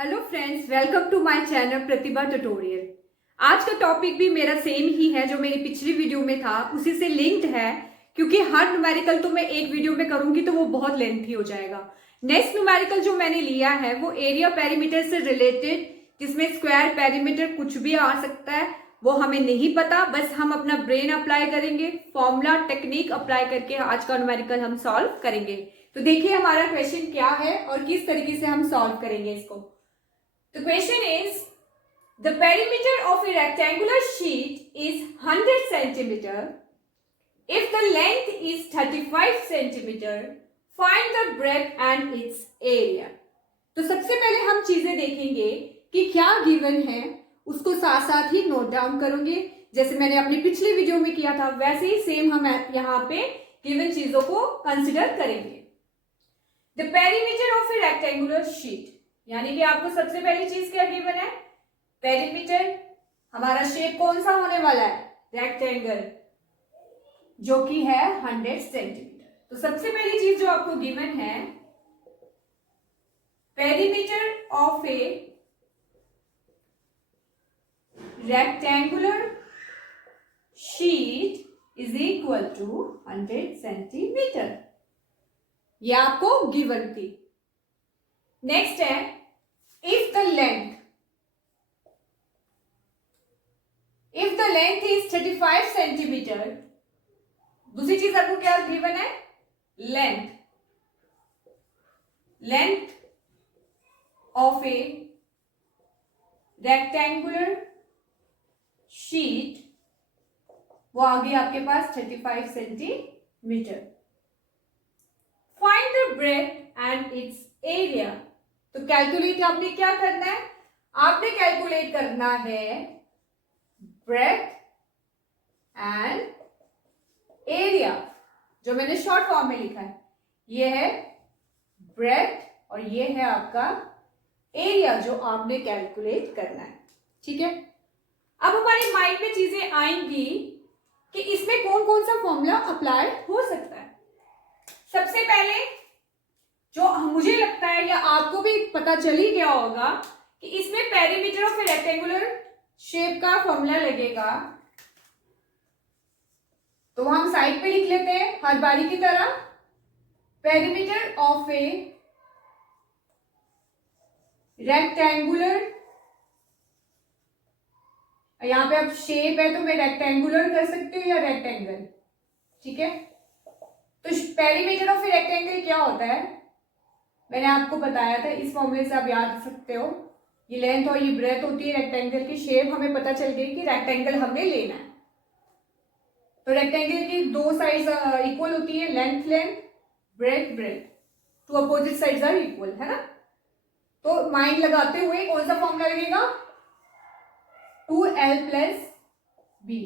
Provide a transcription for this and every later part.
Hello friends, welcome to my channel Pratibha tutorial. आज का topic भी मेरा सेम ही है जो मेरी पिछली वीडियो में था, उसी से लिंक्ड है। क्योंकि हर न्यूमेरिकल तो मैं एक वीडियो में करूंगी तो वो बहुत लेंथी हो जाएगा। नेक्स्ट न्यूमेरिकल जो मैंने लिया है वो एरिया पेरीमीटर से रिलेटेड, जिसमें स्क्वायर पेरीमीटर कुछ भी आ सकता है, वो हमें नहीं पता। बस हम अपना ब्रेन अप्लाई करेंगे, फॉर्मूला टेक्निक अप्लाई करके आज का न्यूमेरिकल हम सॉल्व करेंगे। तो देखिए हमारा क्वेश्चन क्या है और किस तरीके से हम सॉल्व करेंगे इसको। The question is, the perimeter of a rectangular sheet is 100 centimeter. If the length is 35 centimeter, find the breadth and its area. तो सबसे पहले हम चीजें देखेंगे कि क्या गिवन है, उसको साथ साथ ही नोट डाउन करेंगे। जैसे मैंने अपनी पिछली वीडियो में किया था वैसे ही सेम हम यहाँ पे गिवन चीजों को कंसिडर करेंगे। The perimeter of a rectangular sheet, यानी कि आपको सबसे पहली चीज क्या गिवन है, पेरीमीटर। हमारा शेप कौन सा होने वाला है, रेक्टेंगल, जो कि है 100 सेंटीमीटर। तो सबसे पहली चीज जो आपको गिवन है, perimeter of a rectangular sheet is equal to 100 centimetre. ये आपको गिवन थी। नेक्स्ट है, if the length is 35 centimetre, दूसरी चीज आपको क्या गिवन है, length of a rectangular sheet, वो आ गई आपके पास 35 centimetre. Find the breadth and its area. तो कैलकुलेट आपने क्या करना है, आपने कैलकुलेट करना है ब्रेथ एंड एरिया, जो मैंने शॉर्ट फॉर्म में लिखा है। ये है ब्रेथ और ये है आपका एरिया जो आपने कैलकुलेट करना है। ठीक है, अब हमारे माइंड में चीजें आएंगी कि इसमें कौन कौन सा फॉर्मूला अप्लाई हो सकता है। सबसे पहले जो मुझे लगता है या आपको भी पता चल ही गया होगा कि इसमें perimeter of a rectangular shape का फॉर्मूला लगेगा। तो हम साइड पे लिख लेते हैं हर बारी की तरह, पेरीमीटर ऑफ ए रेक्टेंगुलर, यहां पे अब शेप है तो मैं रेक्टेंगुलर कर सकती हूँ या रेक्टेंगल। ठीक है, तो पेरीमीटर ऑफ ए रेक्टेंगल क्या होता है, मैंने आपको बताया था, इस फॉर्मूले से आप याद रख सकते हो। ये लेंथ और ये ब्रेथ होती है रेक्टेंगल की। शेप हमें पता चल गई कि रेक्टेंगल हमने लेना है, तो रेक्टेंगल की दो साइड्स इक्वल होती है, length, breadth, two opposite sides are equal, है ना। तो माइंड लगाते हुए कौन सा फॉर्मूला लगेगा, 2l + b,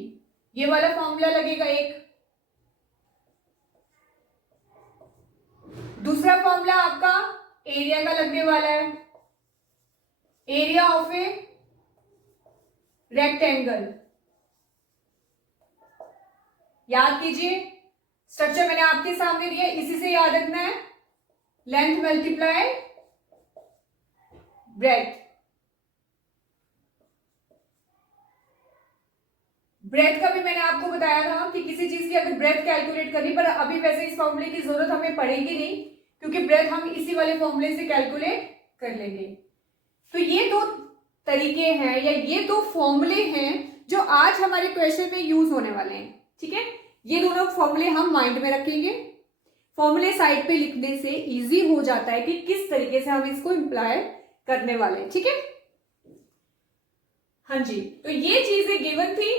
ये वाला फॉर्मूला लगेगा एक। दूसरा फॉर्मूला आपका एरिया का लगने वाला है, एरिया ऑफ ए रेक्टेंगल। याद कीजिए, स्ट्रक्चर मैंने आपके सामने दिया, इसी से याद रखना है, लेंथ मल्टीप्लाई ब्रेथ। ब्रेथ का भी मैंने आपको बताया था कि किसी चीज की अगर ब्रेथ कैलकुलेट करनी, पर अभी वैसे इस फॉर्मूले की जरूरत हमें पड़ेगी नहीं, क्योंकि ब्रेथ हम इसी वाले फॉर्मूले से कैलकुलेट कर लेंगे। तो ये दो तरीके हैं या ये दो फॉर्मूले हैं जो आज हमारे क्वेश्चन में यूज होने वाले हैं। ठीक है, ये दोनों फॉर्मूले हम माइंड में रखेंगे। फॉर्मूले साइड पे लिखने से इजी हो जाता है कि किस तरीके से हम इसको इंप्लाई करने वाले हैं। ठीक है, हाँ जी, तो ये चीजें गिवन थी।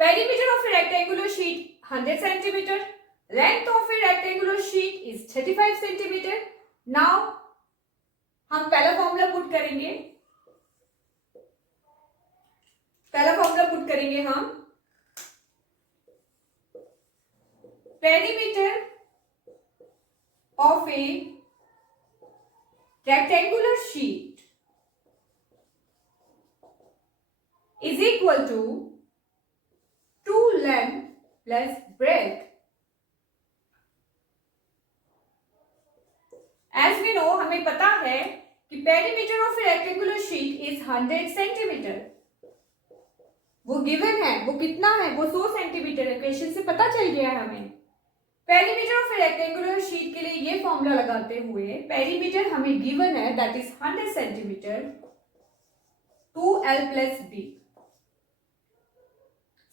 Perimeter of a rectangular sheet 100 centimetre, length of a rectangular sheet is 35 centimetre. Now हम पहला फॉर्मूला पुट करेंगे, हम perimeter of a rectangular sheet is equal to 2 length plus breadth. As we know, हमें पता है कि perimeter of rectangular sheet is 100 centimetre. वो given है, वो कितना है, वो 100 सेंटीमीटर है। क्वेश्चन से पता चल गया है हमें। पेरीमीटर ऑफ रेक्टेंगुलर शीट के लिए ये फॉर्मूला लगाते हुए, पेरीमीटर हमें गिवन है that is 100 centimetre 2L + B।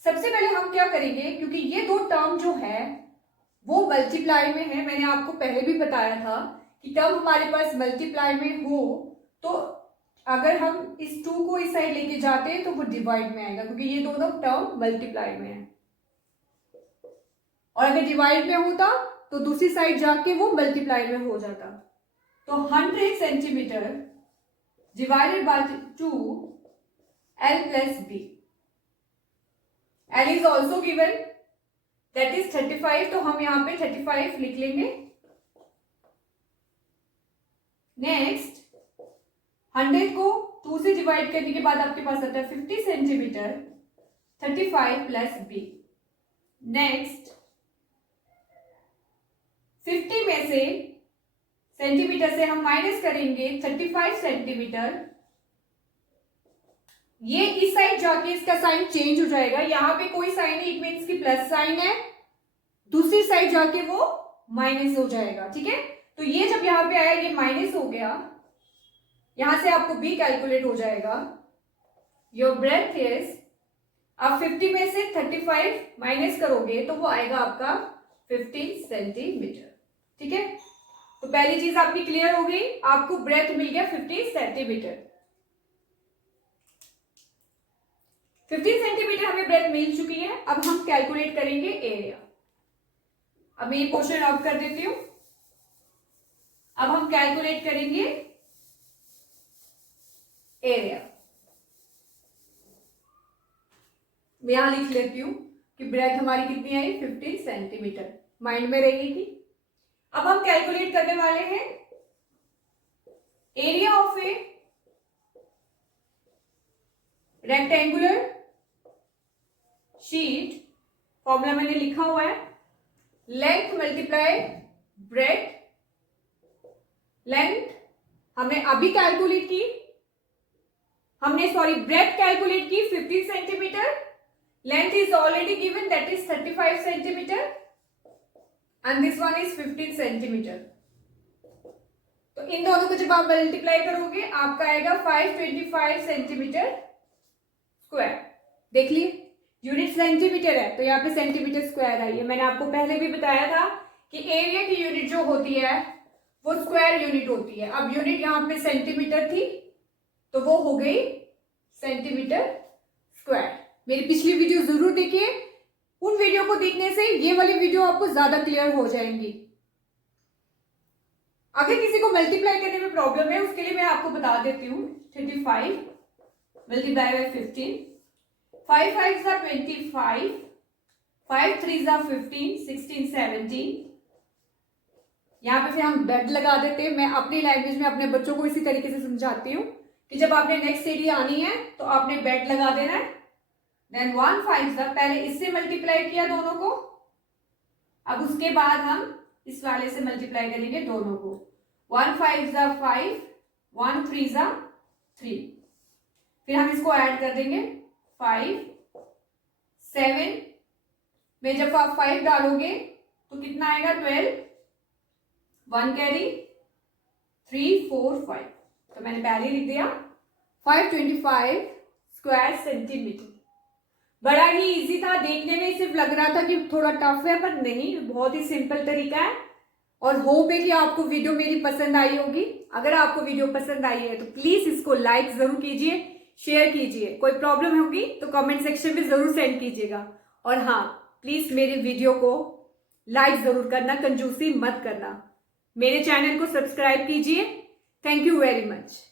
सबसे पहले हम क्या करेंगे, क्योंकि ये दो टर्म जो है वो मल्टीप्लाई में है, मैंने आपको पहले भी बताया था कि टर्म हमारे पास मल्टीप्लाई में हो तो अगर हम इस 2 को इस साइड लेके जाते हैं तो वो डिवाइड में आएगा, क्योंकि ये दोनों टर्म मल्टीप्लाई में है। और अगर डिवाइड में होता तो दूसरी साइड जाके वो मल्टीप्लाई में हो जाता। तो 100 centimetre divided by 2L + B। L is also given that is 35, तो हम यहां पे 35 लिख लेंगे। नेक्स्ट 100 को 2 से डिवाइड करने के बाद आपके पास आता है 50 सेंटीमीटर 35 + B। नेक्स्ट 50 में से सेंटीमीटर से हम माइनस करेंगे 35 सेंटीमीटर। ये इस साइड जाके इसका साइन चेंज हो जाएगा, यहां पे कोई साइन है, इट मीन्स की प्लस साइन है, दूसरी साइड जाके वो माइनस हो जाएगा। ठीक है, तो ये जब यहां पे आया ये माइनस हो गया, यहां से आपको B कैलकुलेट हो जाएगा। योर ब्रेथ इज, आप 50 में से 35 माइनस करोगे तो वो आएगा आपका 50 सेंटीमीटर। ठीक है, तो पहली चीज आपकी क्लियर हो गई, आपको ब्रेथ मिल गया 50 सेंटीमीटर। 50 सेंटीमीटर हमें ब्रेथ मिल चुकी है। अब हम कैलकुलेट करेंगे एरिया। अब मैं ये पोर्शन ऑफ कर देती हूं। अब हम कैलकुलेट करेंगे एरिया। मैं यहां लिख लेती हूं कि ब्रेथ हमारी कितनी आई, 50 सेंटीमीटर, माइंड में रहेगी थी। अब हम कैलकुलेट करने वाले हैं area of a rectangular sheet. Formula मैंने लिखा हुआ है, लेंथ मल्टीप्लाई ब्रेथ। लेंथ हमने अभी कैलकुलेट की, ब्रेथ कैलकुलेट की 50 centimetre. Length is already given that is 35 centimetre and this one is 15 centimetre. तो इन दोनों को जब आप मल्टीप्लाई करोगे आपका आएगा 525 सेंटीमीटर स्क्वायर। देख लिए यूनिट सेंटीमीटर है तो यहाँ पे सेंटीमीटर स्क्वायर आई है। मैंने आपको पहले भी बताया था कि एरिया की यूनिट जो होती है वो स्क्वायर यूनिट होती है। अब यूनिट यहाँ पे सेंटीमीटर थी तो वो हो गई सेंटीमीटर स्क्वायर। मेरी पिछली वीडियो जरूर देखिए, उन वीडियो को देखने से ये वाली वीडियो आपको ज्यादा क्लियर हो जाएंगी। अगर किसी को मल्टीप्लाई करने में प्रॉब्लम है उसके लिए मैं आपको बता देती हूँ। 35 multiply by 15, 5 5s are 25, 5 3s are 15, 16 17। यहाँ पे फिर हम बेड लगा देते हैं। मैं अपनी लैंग्वेज में अपने बच्चों को इसी तरीके से समझाती हूँ कि जब आपने नेक्स्ट सीढ़ी आनी है तो आपने बेड लगा देना है। देन 1 5s are, पहले इससे मल्टीप्लाई किया दोनों को, अब उसके बाद हम इस वाले से मल्टीप्लाई करेंगे दोनों को। 1 5s are 5, 1 3s are 3। फिर हम इसको ऐड कर देंगे 5 7 में जब आप 5 डालोगे तो कितना आएगा 12, 1 कैरी 3 4 5। तो मैंने पहले लिख दिया 525 स्क्वायर सेंटीमीटर। बड़ा ही इजी था, देखने में सिर्फ लग रहा था कि थोड़ा टफ है पर नहीं, बहुत ही सिंपल तरीका है। और होप है कि आपको वीडियो मेरी पसंद आई होगी। अगर आपको वीडियो पसंद आई है तो प्लीज इसको लाइक जरूर कीजिए, शेयर कीजिए। कोई प्रॉब्लम होगी तो कमेंट सेक्शन में जरूर सेंड कीजिएगा। और हाँ, प्लीज मेरे वीडियो को लाइक जरूर करना, कंजूसी मत करना। मेरे चैनल को सब्सक्राइब कीजिए। Thank you very much.